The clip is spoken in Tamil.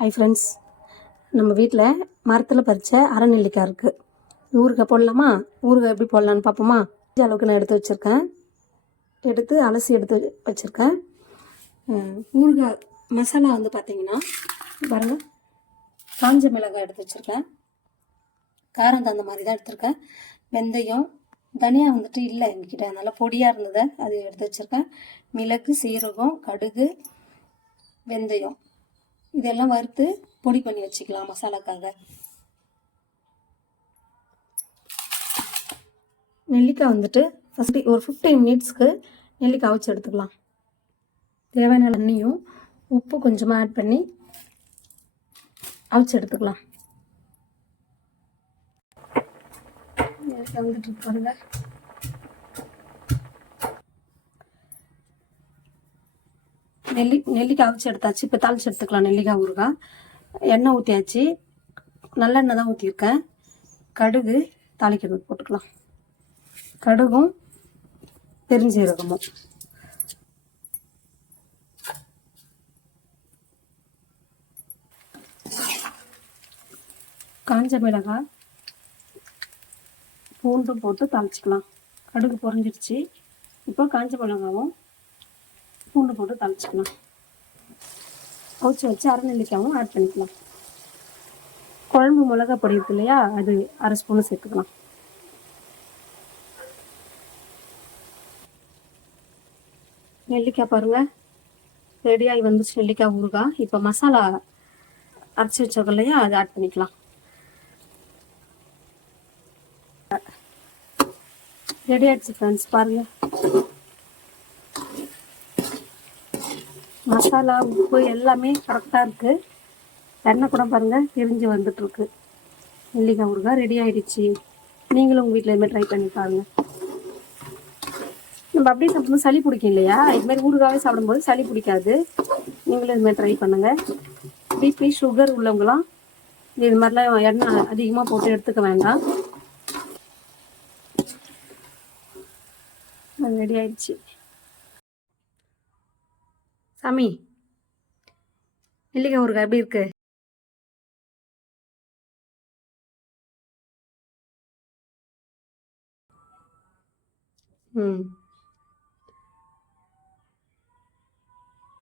ஹை ஃப்ரெண்ட்ஸ், நம்ம வீட்டில் மரத்தில் பறித்த அரை நெல்லிக்காய் இருக்குது. ஊறுகாய் போடலாமா? ஊறுகாய் எப்படி போடலான்னு பார்ப்போமா? அளவுக்கு நான் எடுத்து வச்சுருக்கேன். அலசி எடுத்து வச்சுருக்கேன். ஊறுகாய் மசாலா வந்து பார்த்திங்கன்னா பாருங்கள், காஞ்ச மிளகாய் எடுத்து வச்சுருக்கேன். காரம் தகுந்த மாதிரி தான் எடுத்திருக்கேன். வெந்தயம், தனியாக வந்துட்டு இல்லை எங்ககிட்ட, அதனால் பொடியாக இருந்ததை அது எடுத்து வச்சுருக்கேன். மிளகு, சீரகம், கடுகு, வெந்தயம் இதெல்லாம் வறுத்து பொடி பண்ணி வச்சுக்கலாம் மசாலாக்காக. நெல்லிக்காய் வந்துட்டு ஃபஸ்ட்டு ஒரு 15 மினிட்ஸ்க்கு நெல்லிக்காய் வச்சு எடுத்துக்கலாம். தேவையான தண்ணியும் உப்பு கொஞ்சமாக ஆட் பண்ணி அவிச்சு எடுத்துக்கலாம். நெல்லிக்காய் வந்துட்டு பாருங்க. நெல்லிக்காய் அவிச்சு எடுத்தாச்சு. இப்போ தாளிச்சு எடுத்துக்கலாம். நெல்லிக்காய் ஊறுகாய் எண்ணெய் ஊற்றியாச்சு. நல்லெண்ணெய் தான் ஊற்றிருக்கேன். கடுகு தாளிக்கிறதுக்கு போட்டுக்கலாம். கடுகும் பெருஞ்சீரகமும் காஞ்ச மிளகாய், பூண்டு போட்டு தாளிச்சிக்கலாம். கடுகு பொரிஞ்சிருச்சு. இப்போ காஞ்ச மிளகாவும் பூண்டு போட்டு தாளிச்சிக்கலாம். அவிச்சு வச்சு அரை நெல்லிக்காயும் ஆட் பண்ணிக்கலாம். குழம்பு மிளகா பொடி இருக்கு இல்லையா, அது அரை ஸ்பூனு சேர்த்துக்கலாம். நெல்லிக்காய் பாருங்கள் ரெடியாகி வந்துச்சு. நெல்லிக்காய் ஊறுகாய். இப்போ மசாலா அரைச்சி வச்சோம் இல்லையா, அதை ஆட் பண்ணிக்கலாம். ரெடி ஆகிடுச்சு ஃப்ரெண்ட்ஸ். பாருங்கள், மசாலா உப்பு எல்லாமே கரெக்டாக இருக்குது. எண்ணெய் கூட பாருங்கள் பிரிஞ்சு வந்துட்டுருக்கு. நெல்லிக்காய் ஊறுகாய் ரெடி ஆகிடுச்சு. நீங்களும் உங்கள் வீட்டில் இதுமாதிரி ட்ரை பண்ணி பாருங்கள். நம்ம அப்படியே சாப்பிடும்போது சளி பிடிக்கும் இல்லையா, இதுமாதிரி ஊறுகாவே சாப்பிடும்போது சளி பிடிக்காது. நீங்களும் இதுமாதிரி ட்ரை பண்ணுங்கள். பிபி சுகர் உள்ளவங்களாம் இது மாதிரிலாம் எண்ணெய் அதிகமாக போட்டு எடுத்துக்க வேண்டாம். ரெடி ஆயிடுச்சு. சாமி, நெல்லிக்காய் ஊறுகாய் எப்படி இருக்கு? ம்